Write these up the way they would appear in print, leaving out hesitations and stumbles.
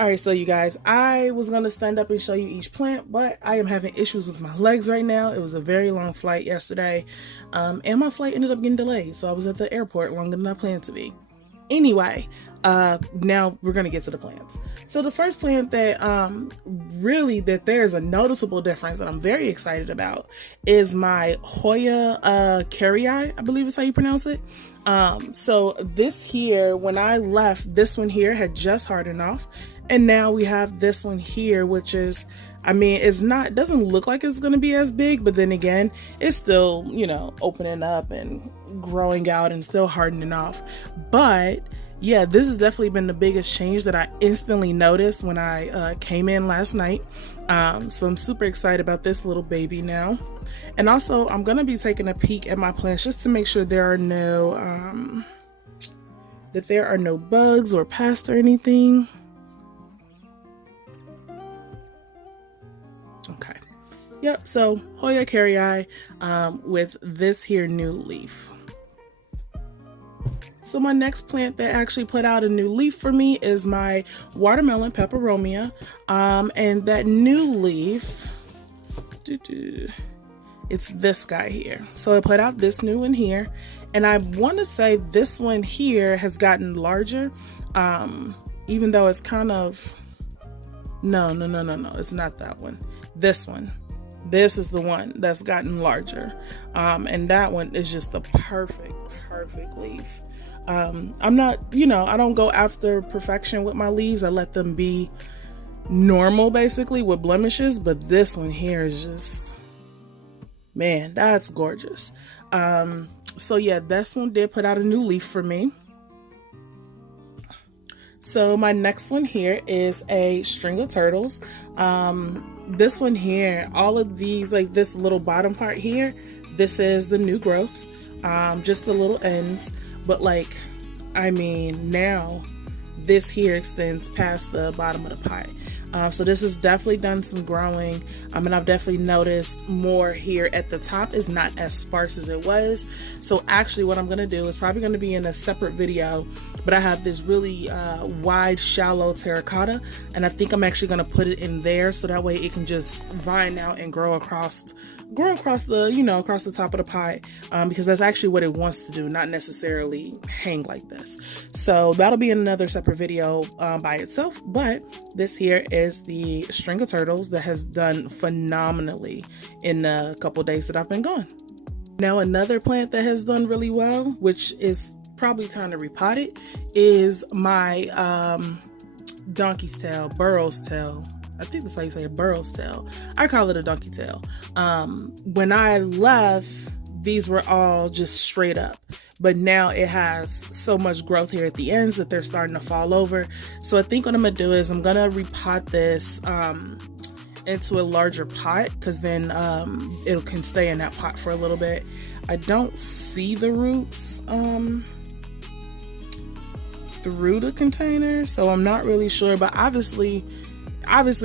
All right, so you guys, I was gonna stand up and show you each plant, but I am having issues with my legs right now. It was a very long flight yesterday, and my flight ended up getting delayed, so I was at the airport longer than I planned to be. Anyway, now we're gonna get to the plants. So the first plant that really that there's a noticeable difference that I'm very excited about is my Hoya Carrii, I believe is how you pronounce it. So this here, when I left, this one here had just hardened off, and now we have this one here, which is, I mean, it doesn't look like it's going to be as big, but then again, it's still, opening up and growing out and still hardening off. But yeah, this has definitely been the biggest change that I instantly noticed when I came in last night. So I'm super excited about this little baby now. And also, I'm going to be taking a peek at my plants just to make sure there are no bugs or pests or anything. Okay. Yep, so Hoya Carrii with this here new leaf. So my next plant that actually put out a new leaf for me is my watermelon peperomia. And that new leaf, it's this guy here. So I put out this new one here. And I want to say this one here has gotten larger, even though it's kind of, no, it's not that one. This one. This is the one that's gotten larger. And that one is just the perfect leaf. I'm not, I don't go after perfection with my leaves. I let them be normal, basically, with blemishes. But this one here is just, man, that's gorgeous. So yeah, this one did put out a new leaf for me. So my next one here is a string of turtles. This one here, all of these, like this little bottom part here, this is the new growth, just the little ends. But like, I mean, now this here extends past the bottom of the pot. So this has definitely done some growing. And I've definitely noticed more here at the top is not as sparse as it was. So actually what I'm going to do is probably going to be in a separate video, but I have this really wide, shallow terracotta, and I think I'm actually going to put it in there so that way it can just vine out and grow across the, across the top of the pot, because that's actually what it wants to do, not necessarily hang like this. So that'll be in another separate video by itself, but this here is the string of turtles that has done phenomenally in a couple days that I've been gone. Now another plant that has done really well, which is probably time to repot it, is my donkey's tail, burro's tail. I think that's how you say it, burro's tail. I call it a donkey tail. When I left, these were all just straight up, but now it has so much growth here at the ends that they're starting to fall over. So I think what I'm gonna do is I'm gonna repot this into a larger pot, because then it can stay in that pot for a little bit. I don't see the roots through the container, so I'm not really sure, but obviously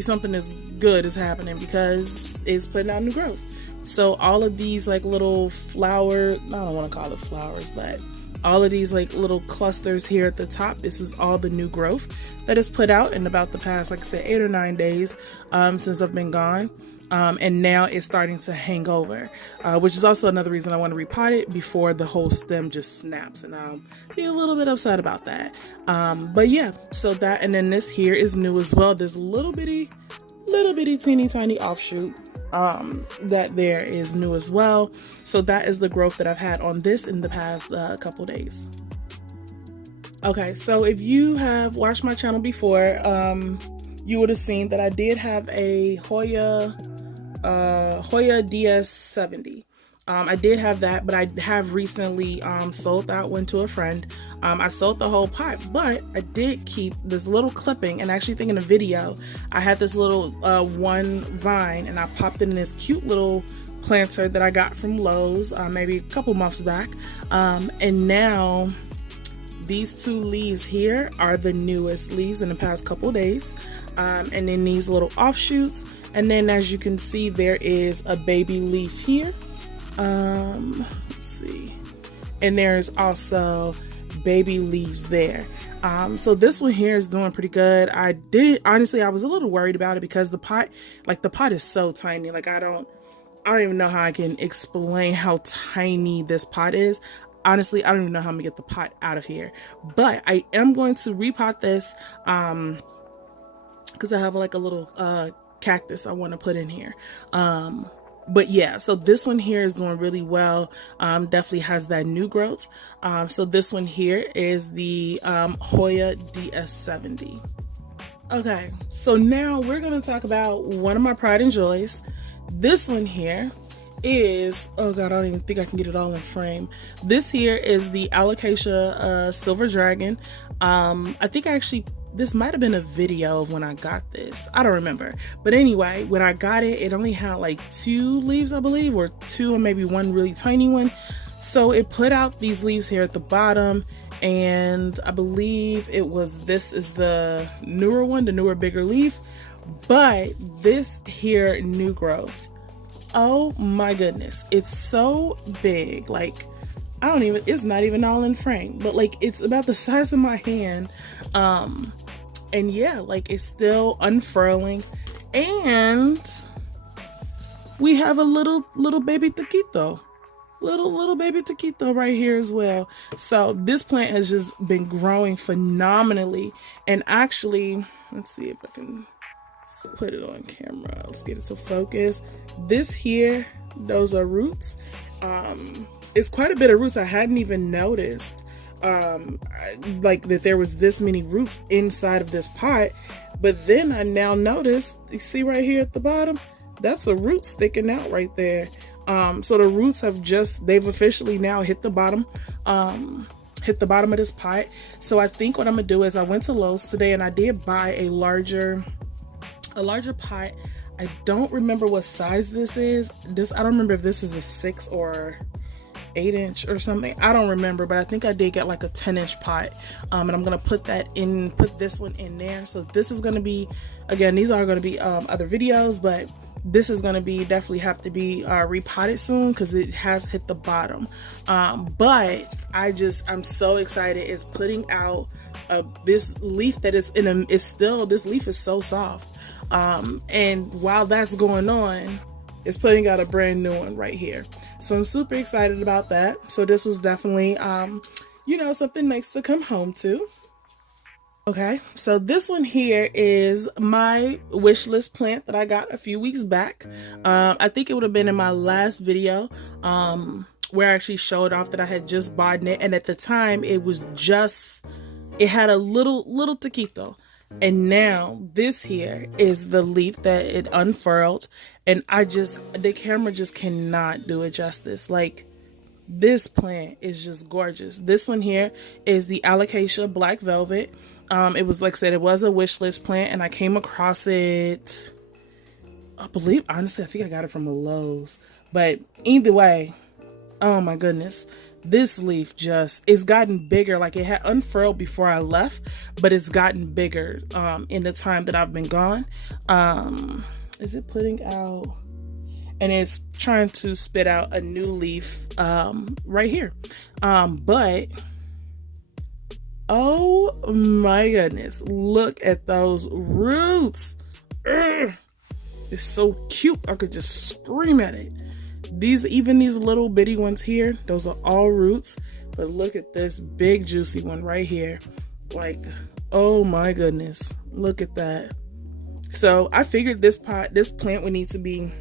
something good is happening because it's putting out new growth. So all of these like little flower, I don't want to call it flowers, but all of these like little clusters here at the top, this is all the new growth that is put out in about the past, like I said, 8 or 9 days since I've been gone. And now it's starting to hang over, which is also another reason I want to repot it before the whole stem just snaps, and I'll be a little bit upset about that. But yeah, so that, and then this here is new as well. This little bitty teeny tiny offshoot that there is new as well. So that is the growth that I've had on this in the past couple days. Okay, so if you have watched my channel before, you would have seen that I did have a Hoya DS70. I did have that, but I have recently sold that one to a friend. I sold the whole pot, but I did keep this little clipping, and actually think in a video, I had this little one vine, and I popped it in this cute little planter that I got from Lowe's maybe a couple months back. And now these two leaves here are the newest leaves in the past couple days. And then these little offshoots, and then as you can see, there is a baby leaf here. Let's see, and there's also baby leaves there. So this one here is doing pretty good. Honestly, I was a little worried about it because the pot is so tiny. Like I don't even know how I can explain how tiny this pot is. Honestly, I don't even know how I'm gonna get the pot out of here, but I am going to repot this because I have like a little cactus I want to put in here. But yeah, so this one here is doing really well. Definitely has that new growth. So this one here is the Hoya DS70. Okay, so now we're gonna talk about one of my pride and joys. This one here is, oh god, I don't even think I can get it all in frame. This here is the Alocasia Silver Dragon. I think this might have been a video of when I got this. I don't remember. But anyway, when I got it, it only had like 2 leaves, I believe, or 2 or maybe 1 really tiny one. So it put out these leaves here at the bottom, and I believe this is the newer one, the newer bigger leaf. But this here new growth, oh my goodness, it's so big. Like it's not even all in frame, but like it's about the size of my hand. And yeah, like it's still unfurling, and we have a little baby taquito, little baby taquito right here as well. So this plant has just been growing phenomenally. And actually, let's see if I can put it on camera. Let's get it to focus. This here, those are roots. It's quite a bit of roots. I hadn't even noticed like that there was this many roots inside of this pot, but then I now noticed, you see right here at the bottom, that's a root sticking out right there. So the roots they've officially now hit the bottom of this pot. So I think what I'm gonna do is I went to Lowe's today and I did buy a larger pot. I don't remember what size this is. I don't remember if this is a 6 or 8 inch or something. I don't remember, but I think I did get like a 10-inch pot. And I'm gonna put this one in there. So this is gonna be, again, these are gonna be other videos, but this is gonna definitely have to be repotted soon because it has hit the bottom. But I'm so excited. It's putting out this leaf that is this leaf is so soft. And while that's going on, it's putting out a brand new one right here. So I'm super excited about that. So this was definitely, something nice to come home to. Okay, so this one here is my wish list plant that I got a few weeks back. I think it would have been in my last video where I actually showed off that I had just bought it. And at the time, it had a little taquito. And now this here is the leaf that it unfurled, and the camera just cannot do it justice. Like, this plant is just gorgeous. This one here is the Alocasia Black Velvet. It was, like I said, it was a wish list plant, and I came across it, I think I got it from a Lowe's. But either way, oh my goodness, this leaf it's gotten bigger. Like, it had unfurled before I left, but it's gotten bigger in the time that I've been gone. Is it putting out? And it's trying to spit out a new leaf right here. But oh my goodness, look at those roots. Ugh. It's so cute. I could just scream at it. Even these little bitty ones here, those are all roots. But look at this big juicy one right here. Like, oh my goodness, look at that. So I figured this plant would need to be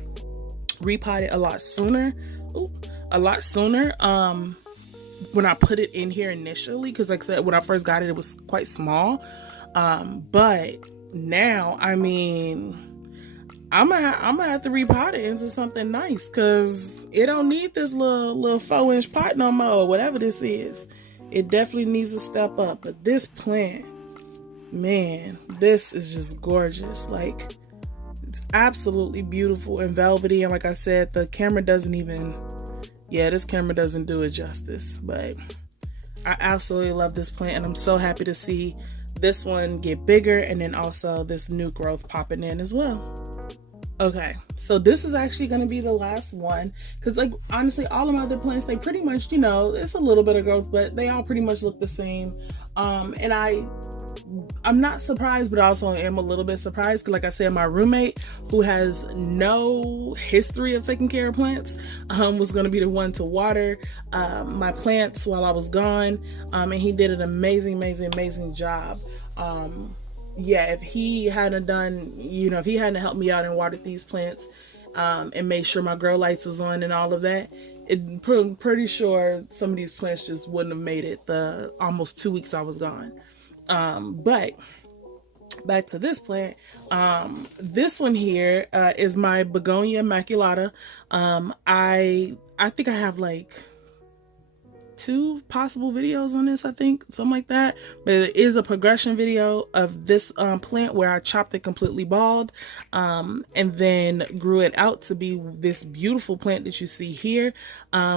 repotted a lot sooner. When I put it in here initially, because like I said, when I first got it, it was quite small. But now, I mean, I'm gonna have to repot it into something nice, because it don't need this little 4-inch pot no more, whatever this is. It definitely needs to step up. But this plant, man, this is just gorgeous. Like, it's absolutely beautiful and velvety. And like I said, this camera doesn't do it justice. But I absolutely love this plant, and I'm so happy to see this one get bigger, and then also this new growth popping in as well. Okay, so this is actually going to be the last one, because like honestly all of my other plants, they pretty much, you know, it's a little bit of growth, but they all pretty much look the same. And I'm not surprised, but I also am a little bit surprised because, like I said, my roommate, who has no history of taking care of plants, was going to be the one to water my plants while I was gone, and he did an amazing job. Yeah, if he hadn't done, you know, if he hadn't helped me out and watered these plants, and made sure my grow lights was on and all of that, pretty sure some of these plants just wouldn't have made it the almost 2 weeks I was gone. But back to this plant. This one here is my Begonia maculata. I think I have like 2 possible videos on this, I think, something like that, but it is a progression video of this plant where I chopped it completely bald, and then grew it out to be this beautiful plant that you see here,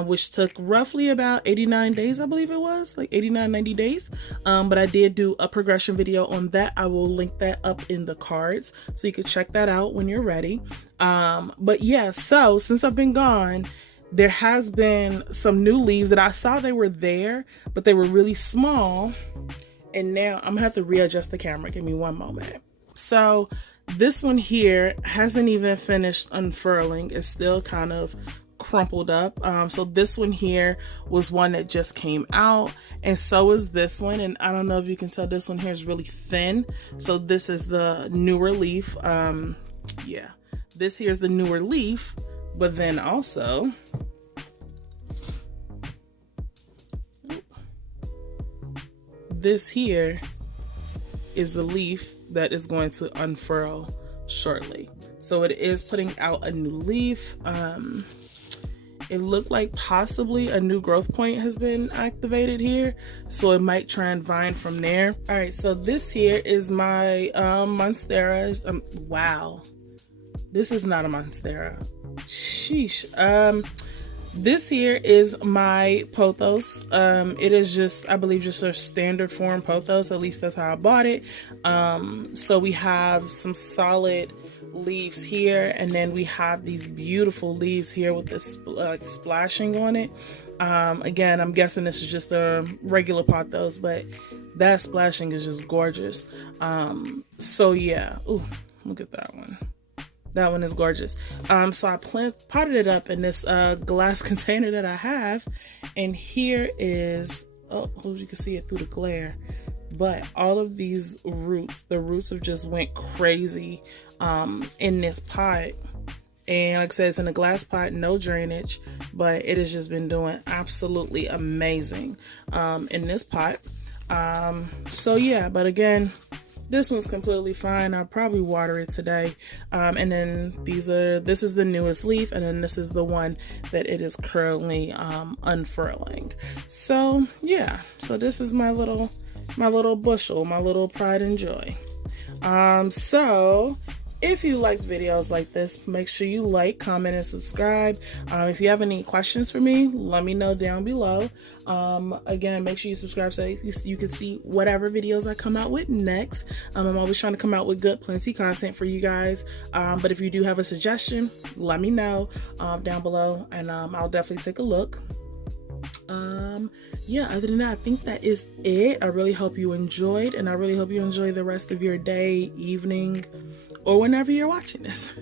which took roughly about 89 days, I believe it was like 89-90 days, but I did do a progression video on that. I will link that up in the cards so you can check that out when you're ready. But yeah, so since I've been gone, there has been some new leaves that I saw they were there, but they were really small. And now I'm gonna have to readjust the camera. Give me one moment. So this one here hasn't even finished unfurling. It's still kind of crumpled up. So this one here was one that just came out, and so is this one. And I don't know if you can tell, this one here is really thin. So this is the newer leaf. Yeah, this here is the newer leaf. But then also, this here is the leaf that is going to unfurl shortly. So it is putting out a new leaf. It looked like possibly a new growth point has been activated here, so it might try and vine from there. All right, so this here is my monstera. Wow, this is not a monstera. Sheesh. This here is my pothos. It is just, I believe, just a standard form pothos. At least that's how I bought it. So we have some solid leaves here, and then we have these beautiful leaves here with this splashing on it. Again, I'm guessing this is just a regular pothos, but that splashing is just gorgeous. So yeah. Ooh, look at that one. That one is gorgeous. So I potted it up in this glass container that I have, and here is, oh, you can see it through the glare, but all of these roots, the roots have just went crazy in this pot. And like I said, it's in a glass pot, no drainage, but it has just been doing absolutely amazing in this pot. So yeah, but again, this one's completely fine. I'll probably water it today. And then this is the newest leaf, and then this is the one that it is currently unfurling. So yeah, so this is my little bushel, my little pride and joy. So if you like videos like this, make sure you like, comment, and subscribe. If you have any questions for me, let me know down below. Again, make sure you subscribe so you can see whatever videos I come out with next. I'm always trying to come out with good, plenty content for you guys. But if you do have a suggestion, let me know down below, and I'll definitely take a look. Yeah, other than that, I think that is it. I really hope you enjoyed, and I really hope you enjoy the rest of your day, evening, or whenever you're watching this.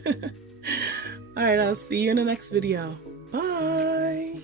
All right, I'll see you in the next video. Bye.